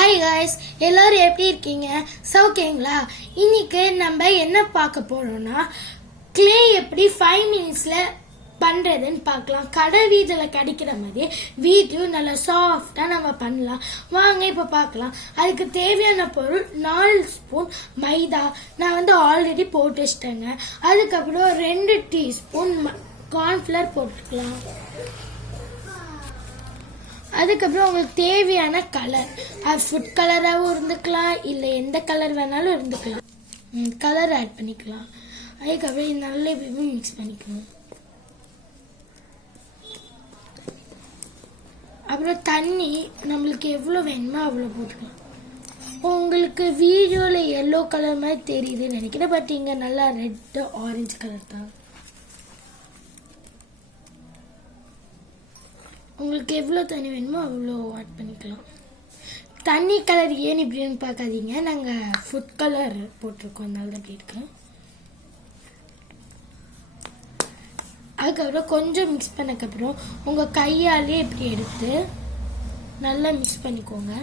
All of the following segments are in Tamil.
ஹாய் காய்ஸ், எல்லாரும் எப்படி இருக்கீங்க? சௌக்கியங்களா? இன்னைக்கு நம்ம என்ன பார்க்க போறோம்னா கிளே எப்படி 5 மினிட்ஸ்ல பண்றதுன்னு பார்க்கலாம். கடை வீதியில் கிடைக்கிற மாதிரி வீட்டையும் நல்லா சாஃப்டா நம்ம பண்ணலாம். வாங்க இப்ப பார்க்கலாம். அதுக்கு தேவையான பொருள் 4 ஸ்பூன் மைதா நான் ஆல்ரெடி போட்டு வச்சிட்டேங்க. அதுக்கப்புறம் 2 டீஸ்பூன் கார்ன்ஃபிளவர் போட்டுக்கலாம். அதுக்கப்புறம் உங்களுக்கு தேவையான கலர், அது ஃபுட் கலராகவும் இருந்துக்கலாம், இல்லை எந்த கலர் வேணாலும் இருந்துக்கலாம். கலர் ஆட் பண்ணிக்கலாம். அதுக்கப்புறம் நல்ல மிக்ஸ் பண்ணிக்கணும். அப்புறம் தண்ணி நம்மளுக்கு எவ்வளோ வேணுமோ அவ்வளோ போட்டுக்கலாம். உங்களுக்கு வீடியோவில் எல்லோ கலர் மாதிரி தெரியுதுன்னு நினைக்கிறேன், பட் இங்கே நல்லா ரெட் ஆரஞ்சு கலர் தான். உங்களுக்கு எவ்வளோ தண்ணி வேணுமோ அவ்வளோ ஆட் பண்ணிக்கலாம். தண்ணி கலர் ஏன் இப்படின்னு பார்க்காதீங்க, நாங்கள் ஃபுட் கலர் போட்டிருக்கோம், அதனால தான் அப்படி இருக்கு. அதுக்கப்புறம் கொஞ்சம் மிக்ஸ் பண்ணக்கப்புறம் உங்கள் கையாலே இப்படி எடுத்து நல்லா மிக்ஸ் பண்ணிக்கோங்க.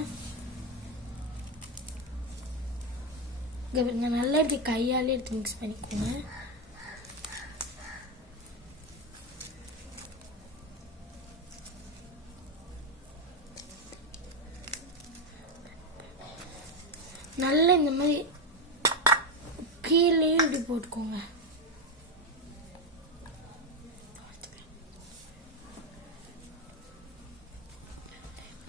நல்லா இப்படி கையாலே எடுத்து மிக்ஸ் பண்ணிக்கோங்க. நல்லா இந்த மாதிரி கீழே இப்படி போட்டுக்கோங்க.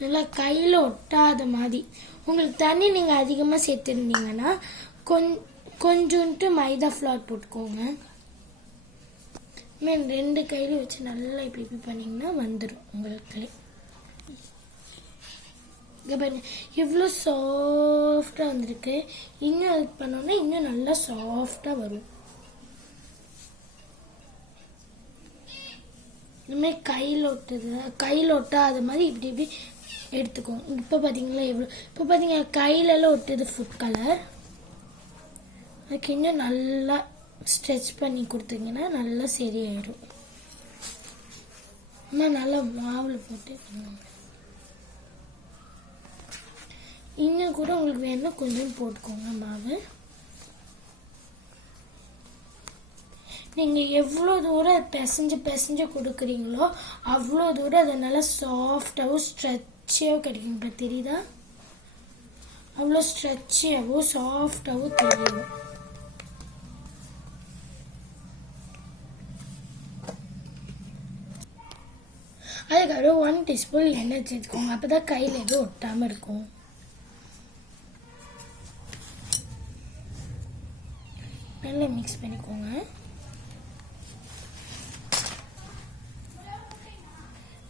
நல்லா கையில் ஒட்டாத மாதிரி. உங்களுக்கு தண்ணி நீங்கள் அதிகமாக சேர்த்துருந்தீங்கன்னா கொஞ்சோன்ட்டு மைதா ஃப்ளார் போட்டுக்கோங்க. மீன் 2 கையில வச்சு நல்லா இப்படி இப்படி பண்ணிங்கன்னா வந்துடும் உங்களுக்கு. எவ்வளோ சாஃப்டாக வந்திருக்கு. இன்னும் அது பண்ணோன்னா இன்னும் நல்லா சாஃப்டாக வரும். இனிமேல் கையில் ஒட்டாத மாதிரி இப்படி இப்படி எடுத்துக்கோங்க. இப்போ பார்த்தீங்களா எவ்வளோ, இப்போ பார்த்தீங்கன்னா கையிலலாம் ஒட்டுது ஃபுட் கலர். அதுக்கு இன்னும் நல்லா ஸ்ட்ரெச் பண்ணி கொடுத்தீங்கன்னா நல்லா சரியாயிடும். நல்லா மாவில் போட்டு இன்னும் கூட உங்களுக்கு வேணும்னா கொஞ்சம் போட்டுக்கோங்க மாவு. நீங்கள் எவ்வளோ தூரம் பிசைஞ்சு கொடுக்குறீங்களோ அவ்வளோ தூரம் அதை நல்லா சாஃப்டாகவும் ஸ்ட்ரெச்சியாகவும் கிடைக்கும். இப்போ தெரியுதா? அவ்வளோ ஸ்ட்ரெச்சியாகவும் சாஃப்டாகவும் தெரியும். அதுக்கப்புறம் 1 டீஸ்பூன் எண்ணெய் சேர்த்துக்கோங்க. அப்போ தான் கையில் எதுவும் ஒட்டாமல் இருக்கும். நல்லா மிக்ஸ் பண்ணிக்கோங்க.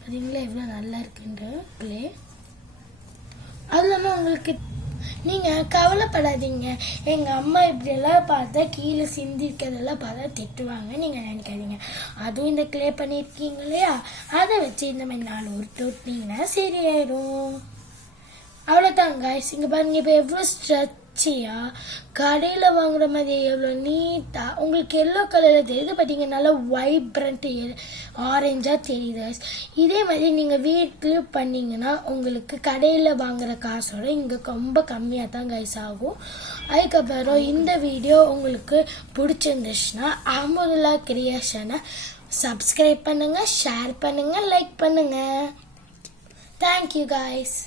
பார்த்தீங்களா எவ்வளோ நல்லா இருக்குன்ற கிளே. அது இல்லாமல் உங்களுக்கு நீங்கள் கவலைப்படாதீங்க, எங்கள் அம்மா இப்படியெல்லாம் பார்த்தா கீழே சிந்திருக்கிறதெல்லாம் பார்த்தா திட்டுவாங்க நீங்கள் நினைக்காதீங்க. அதுவும் இந்த கிளே பண்ணியிருக்கீங்க இல்லையா, அதை வச்சு இந்த மாதிரி 4 உருட்டு விட்டிங்கன்னா சரியாயிடும். அவ்வளோதாங்க காய்ஸ். இங்கே பாருங்கள், இப்போ எவ்வளோ ஸ்ட்ரெச்சியா கடையில் வாங்குற மாதிரி எவ்வளோ நீட்டாக உங்களுக்கு எல்லோ கலரில் தெரியுது. பார்த்தீங்கன்னா நல்லா வைப்ரண்ட் ஆரஞ்சாக தெரியுது. இதே மாதிரி நீங்கள் வீட்லேயும் பண்ணிங்கன்னா உங்களுக்கு கடையில் வாங்குற காசோட இங்கே ரொம்ப கம்மியாக தான் கைஸ் ஆகும். அதுக்கப்புறம் இந்த வீடியோ உங்களுக்கு பிடிச்சிருந்துச்சுன்னா அமுதலா கிரியேஷனை சப்ஸ்கிரைப் பண்ணுங்கள், ஷேர் பண்ணுங்கள், லைக் பண்ணுங்கள். Thank you guys.